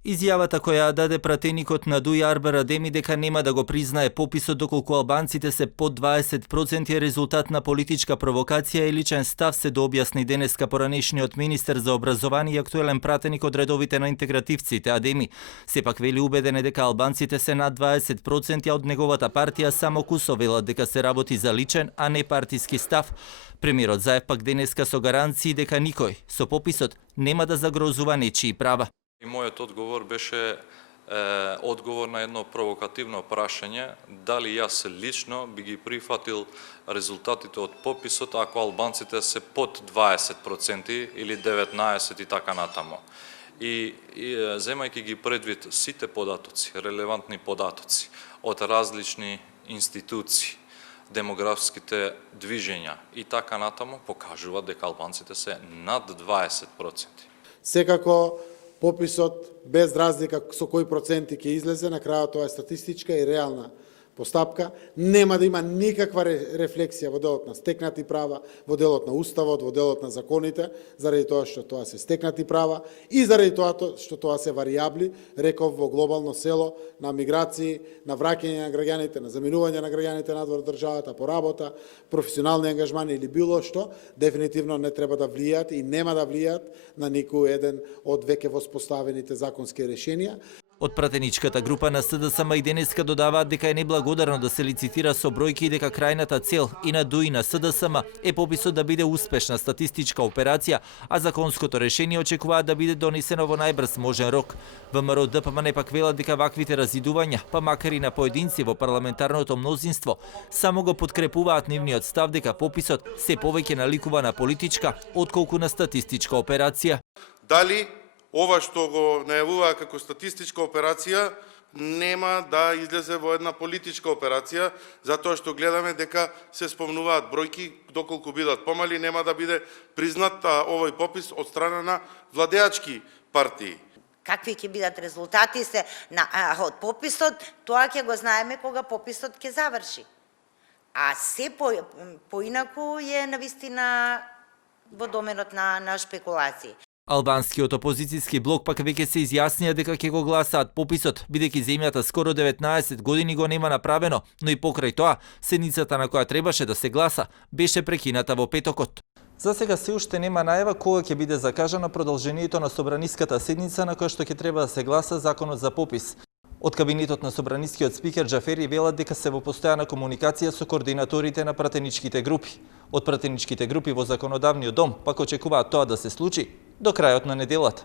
Изјавата која ја даде пратеникот на Дуј Арбер Адеми дека нема да го признае пописот доколку албанците се под 20% е резултат на политичка провокација и личен став, се дообјасни денеска поранешниот министер за образование и актуелен пратеник од редовите на интегративците Адеми. Сепак вели убеден е дека албанците се над 20%, а од неговата партија само Кусо велат дека се работи за личен, а не партиски став. Премиерот заев пак денеска со гаранции дека никој со пописот нема да загрозува нечии права. И мојот одговор беше одговор на едно провокативно прашање, дали јас лично би ги прифатил резултатите од пописот ако албанците се под 20% или 19% и така натаму. И земајќи ги предвид сите податоци, релевантни податоци од различни институции, демографските движења и така натаму, покажува дека албанците се над 20%. Секако пописот, без разлика со кои проценти ќе излезе, на крајот тоа е статистичка и реална постапка, нема да има никаква рефлексија во делот на стекнати права, во делот на уставот, во делот на законите, заради тоа што тоа се стекнати права и заради тоа што тоа се варијабли, реков, во глобално село, на миграции, на враќање на граѓаните, на заминување на граѓаните надвор државата по работа, професионални ангажмани или било што, дефинитивно не треба да влијаат и нема да влијаат на никој еден од веќе воспоставените законски решенија. Од пратеничката група на СДСМ и денеска додаваат дека е неблагодарно да се лицитира со бројки и дека крајната цел и на ДУИ и на СДСМ е пописот да биде успешна статистичка операција, а законското решение очекуваат да биде донесено во најбрз можен рок. ВМРО ДПМН пак велат дека ваквите разидувања, па макар и на поединци во парламентарното мнозинство, само го подкрепуваат нивниот став дека пописот се повеќе наликува на политичка отколку на статистичка операција. Дали ова што го најавуваа како статистичка операција нема да излезе во една политичка операција, затоа што гледаме дека се спомнуваат бројки, доколку бидат помали, нема да биде признат овој попис од страна на владеачки партии. Какви ќе бидат резултати се од пописот, тоа ќе го знаеме кога пописот ќе заврши. А се поинаку е навистина во доменот на шпекулации. Албанскиот опозицијски блок пак веќе се изјаснија дека ќе го гласаат пописот, бидејќи земјата скоро 19 години го нема направено, но и покрај тоа, седницата на која требаше да се гласа, беше прекината во петокот. За сега се уште нема најава кога ќе биде закажано продолжението на собраниската седница на која што ќе треба да се гласа законот за попис. Од кабинетот на собранискиот спикер Џафери велат дека се во постојана комуникација со координаторите на пратеничките групи. Од пратеничките групи во законодавниот дом пак очекуваат тоа да се случи до крајот на неделата.